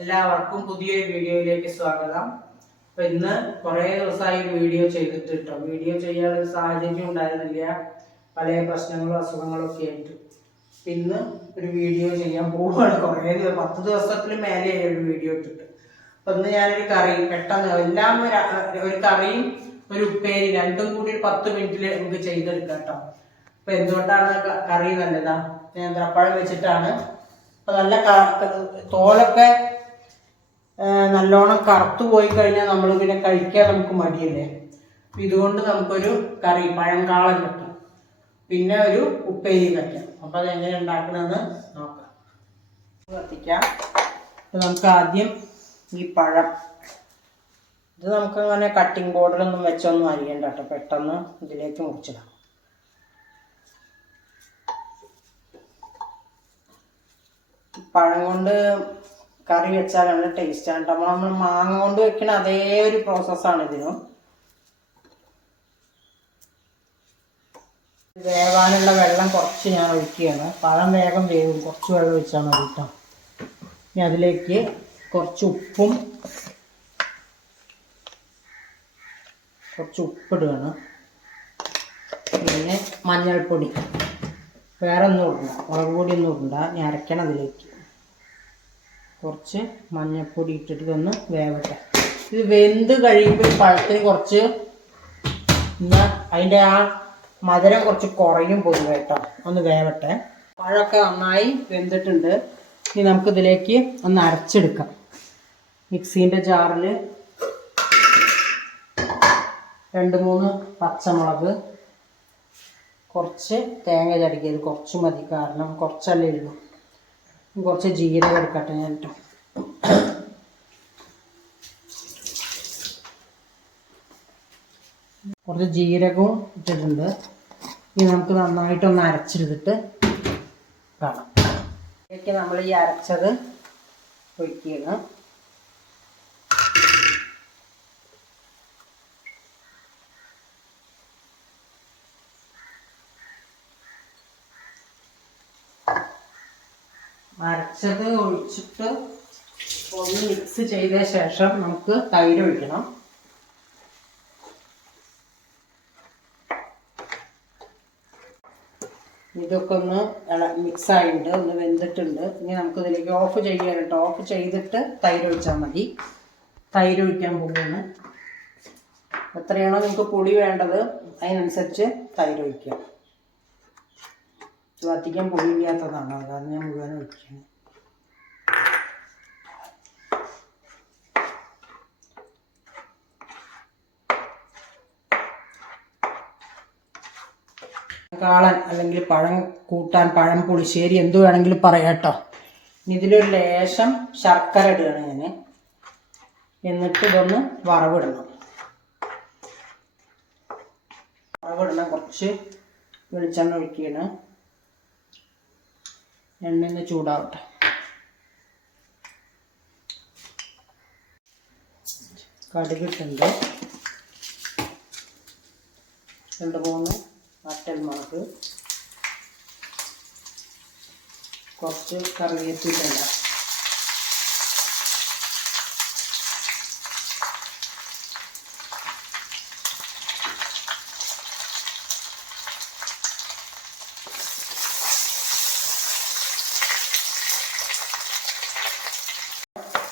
എല്ലാവർക്കും പുതിയൊരു വീഡിയോയിലേക്ക് സ്വാഗതം. അപ്പൊ ഇന്ന് കുറേ ദിവസമായി വീഡിയോ ചെയ്തിട്ട് കേട്ടോ. വീഡിയോ ചെയ്യാനുള്ള സാഹചര്യം ഉണ്ടായിരുന്നില്ല, പല പ്രശ്നങ്ങളും അസുഖങ്ങളും ഒക്കെ ആയിട്ട്. ഇന്ന് ഒരു വീഡിയോ ചെയ്യാൻ പോവുകയാണ്. കുറേ 10 ദിവസത്തിന് മേലെയായി ഒരു വീഡിയോ ഇട്ടിട്ട്. അപ്പൊ ഇന്ന് ഞാനൊരു കറി പെട്ടെന്ന് എല്ലാം ഒരു കറിയും ഒരു ഉപ്പേരി രണ്ടും കൂടി 10 മിനിറ്റിൽ നമുക്ക് ചെയ്തെടുക്കാം കേട്ടോ. അപ്പൊ എന്തുകൊണ്ടാണ് കറി നല്ലതാ, നേന്ത്രപ്പഴം വെച്ചിട്ടാണ്. അപ്പൊ നല്ല തോലൊക്കെ നല്ലോണം കറുത്തു പോയി കഴിഞ്ഞാൽ നമ്മൾ പിന്നെ കഴിക്കാൻ നമുക്ക് മടിയല്ലേ. ഇതുകൊണ്ട് നമുക്കൊരു കറി പഴങ്കാളൻ വെക്കാം, പിന്നെ ഒരു ഉപ്പേരി വെക്കാം. അപ്പൊ അതെങ്ങനെ ഉണ്ടാക്കണമെന്ന് നോക്കാം. കത്തിക്കാം. നമുക്ക് ആദ്യം ഈ പഴം, ഇത് നമുക്ക് അങ്ങനെ കട്ടിംഗ് ബോർഡിലൊന്നും വെച്ചൊന്നും അരിയണ്ട കേട്ടോ, പെട്ടെന്ന് ഇതിലേക്ക് മുറിച്ചിടാം. പഴം കൊണ്ട് കറി വെച്ചാൽ നല്ല ടേസ്റ്റാണ് കേട്ടോ. നമ്മൾ മാങ്ങ കൊണ്ട് വെക്കണ അതേ ഒരു പ്രോസസ്സാണ് ഇതിനും. വേവാനുള്ള വെള്ളം കുറച്ച് ഞാൻ ഒഴിക്കുകയാണ്. പഴം വേഗം വേവും, കുറച്ച് വെള്ളം ഒഴിച്ചാൽ മതി കേട്ടോ. ഇനി അതിലേക്ക് കുറച്ച് ഉപ്പിടുകയാണ്. പിന്നെ മഞ്ഞൾപ്പൊടി, വേറെ ഒന്നും ഇടണ്ട, മുളക് പൊടി ഒന്നും ഇടണ്ട. ഞാൻ അരക്കണം. അതിലേക്ക് കുറച്ച് മഞ്ഞൾപ്പൊടി ഇട്ടിട്ട് ഇതൊന്ന് വേവട്ടെ. ഇത് വെന്ത് കഴിയുമ്പോൾ പഴത്തിന് കുറച്ച് അതിൻ്റെ ആ മധുരം കുറച്ച് കുറയും പൊതുവെ കേട്ടോ. ഒന്ന് വേവട്ടെ. പഴമൊക്കെ നന്നായി വെന്തിട്ടുണ്ട്. ഇനി നമുക്കിതിലേക്ക് ഒന്ന് അരച്ചെടുക്കാം. മിക്സീൻ്റെ ജാറിൽ 2-3 പച്ചമുളക്, കുറച്ച് തേങ്ങ ചതക്കിയത് കുറച്ച് മതി, കാരണം കുറച്ചല്ലേ ഉള്ളൂ. കുറച്ച് ജീരകം എടുക്കട്ടെ ഞാൻ കേട്ടോ. കുറച്ച് ജീരകവും ഇട്ടിട്ടുണ്ട്. ഇനി നമുക്ക് നന്നായിട്ടൊന്ന് അരച്ചെടുത്തിട്ട് കാണാം. ഇതിലേക്ക് നമ്മൾ ഈ അരച്ചത് ഒഴിക്കുകയാണ്. അരച്ചത് ഒഴിച്ചിട്ട് ഒന്ന് മിക്സ് ചെയ്ത ശേഷം നമുക്ക് തൈര് ഒഴിക്കണം. ഇതൊക്കെ ഒന്ന് മിക്സ് ആയിട്ടുണ്ട്, ഒന്ന് വെന്തിട്ടുണ്ട്. ഇനി നമുക്കിതിലേക്ക് ഓഫ് ചെയ്യാൻ കേട്ടോ. ഓഫ് ചെയ്തിട്ട് തൈര് ഒഴിച്ചാൽ മതി. തൈര് ഒഴിക്കാൻ പോകുന്നു. എത്രയാണോ നിങ്ങൾക്ക് പുളി വേണ്ടത് അതിനനുസരിച്ച് തൈര് ഒഴിക്കാം. അധികം പൊടിയില്ലാത്തതാണ്, അതാണ് ഞാൻ മുഴുവൻ ഒഴിക്കുന്നത്. കാളൻ അല്ലെങ്കിൽ പഴം കൂട്ടാൻ, പഴം പുളിശ്ശേരി എന്തു വേണമെങ്കിലും പറയാം കേട്ടോ. ഇതിലൊരു ലേശം ശർക്കര ഇടുകയാണ് ഞാൻ. എന്നിട്ട് ഇതൊന്ന് വറവിടണം. കുറച്ച് വെളിച്ചെണ്ണ ഒഴിക്കുകയാണ്. എണ്ണ ചൂടാവട്ടെ. കടുകിട്ടുണ്ട്, 2-3 വറ്റൽമുളക്, കുറച്ച് കറിവേപ്പില,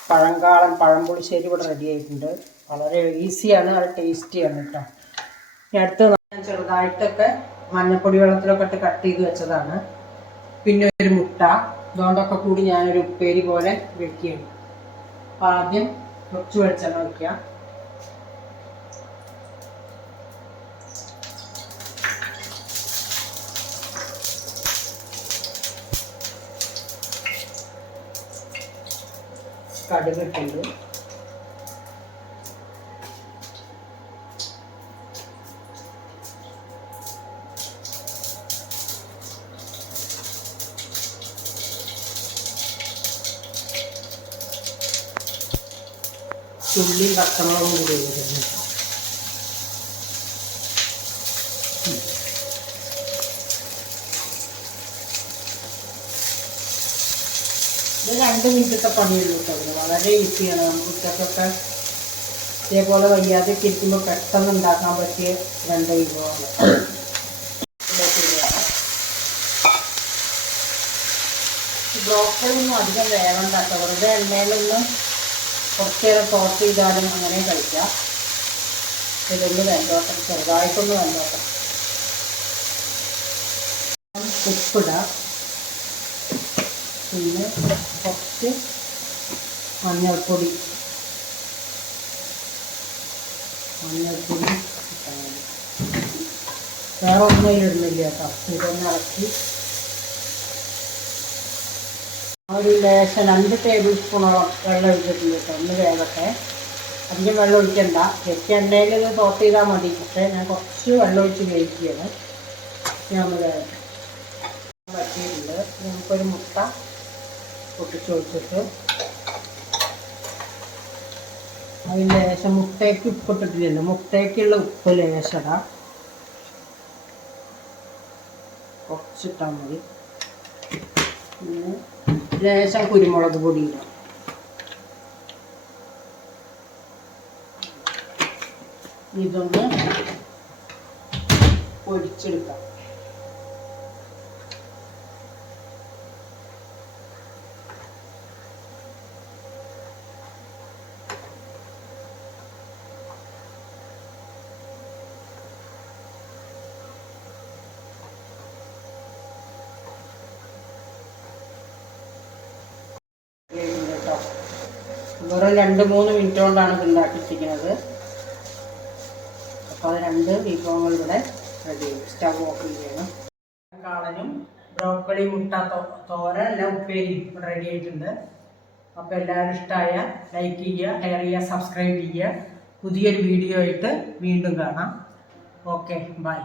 പഴങ്കാളൻ പഴംപുളിശ്ശേരി ഇവിടെ റെഡി ആയിട്ടുണ്ട്. വളരെ ഈസിയാണ്, വളരെ ടേസ്റ്റിയാണ് കേട്ടോ. ഇനി അടുത്ത് ഞാൻ ചെറുതായിട്ടൊക്കെ മഞ്ഞപ്പൊടി വെള്ളത്തിലൊക്കെ ഇട്ട് കട്ട് ചെയ്ത് വെച്ചതാണ്. പിന്നെ ഒരു മുട്ട, ഇതുകൊണ്ടൊക്കെ കൂടി ഞാനൊരു ഉപ്പേരി പോലെ വെക്കുകയാണ്. അപ്പം ആദ്യം കുറച്ച് വെളിച്ചെണ്ണ വയ്ക്കുക. കടുകിട്ടുണ്ട്, ഉള്ളിയും പച്ചമുളകും കൂടി ഇടുന്നു. ഇത് 2 മിനിറ്റത്തെ പണിയുള്ളൂ കേട്ടോ. വളരെ ഈസിയാണ്. നമുക്ക് ഉച്ചക്കൊക്കെ ഇതേപോലെ വയ്യാതെയൊക്കെ ഇരിക്കുമ്പോൾ പെട്ടെന്ന് ഉണ്ടാക്കാൻ പറ്റിയ 2 വിഭവമാണ്. ബ്രോക്കലൊന്നും അധികം വേവണ്ട കേട്ടോ. വെറുതെ എണ്ണയിലൊന്ന് കുറച്ച് നേരം ടോസ്റ്റ് ചെയ്താലും അങ്ങനെ കഴിക്കാം. ഇതൊന്ന് വെന്തോട്ടെ, ചെറുതായിട്ടൊന്ന് വെന്തോട്ടെ. ഉപ്പിടാം, പിന്നെ കുറച്ച് മഞ്ഞൾപ്പൊടി വേറെ ഒന്നും ഇടുന്നില്ല കേട്ടോ. ഇതൊന്ന് ഇളക്കി ഒരു ലേശം 2 ടേബിൾ സ്പൂണോളം വെള്ളം ഒഴിച്ചിട്ടുണ്ട് കേട്ടോ. ഒന്ന് വേകട്ടെ. അധികം വെള്ളം ഒഴിക്കണ്ട. ജസ്റ്റ് എണ്ണയിൽ ഇത് ടോസ്റ്റ് ചെയ്താൽ മതി. പക്ഷേ ഞാൻ കുറച്ച് വെള്ളം ഒഴിച്ച് വേവിക്കുകയാണ്. ഞാൻ ഒന്ന് വേകട്ടെ. പറ്റിയിട്ടുണ്ട്. നമുക്കൊരു മുട്ട പൊട്ടിച്ച് ഒഴിച്ചിട്ട് അതിന് ലേശം മുട്ടയ്ക്ക് ഉപ്പിട്ടിട്ടില്ലല്ലോ, മുട്ടയ്ക്കുള്ള ഉപ്പ് ലേശം ഇടാം. കുറച്ചിട്ടാൽ മതി. പിന്നെ ലേശം കുരുമുളക് പൊടി ഇടാം. ഇതൊന്ന് പൊരിച്ചെടുക്കാം. വെറും 2-3 മിനിറ്റ് കൊണ്ടാണ് ഇത് ഉണ്ടാക്കിയിരിക്കുന്നത്. അപ്പോൾ അത് 2 വിഭവങ്ങൾ ഇവിടെ റെഡി. സ്റ്റവ് ഓഫ് ചെയ്യണം. കാളനും ബ്രോക്കോളി മുട്ട തോരൻ എല്ലാം ഉപ്പേരി ഇവിടെ റെഡി ആയിട്ടുണ്ട്. അപ്പോൾ എല്ലാവരും ഇഷ്ടമായ ലൈക്ക് ചെയ്യുക, ഷെയർ ചെയ്യുക, സബ്സ്ക്രൈബ് ചെയ്യുക. പുതിയൊരു വീഡിയോ ആയിട്ട് വീണ്ടും കാണാം. Okay, by.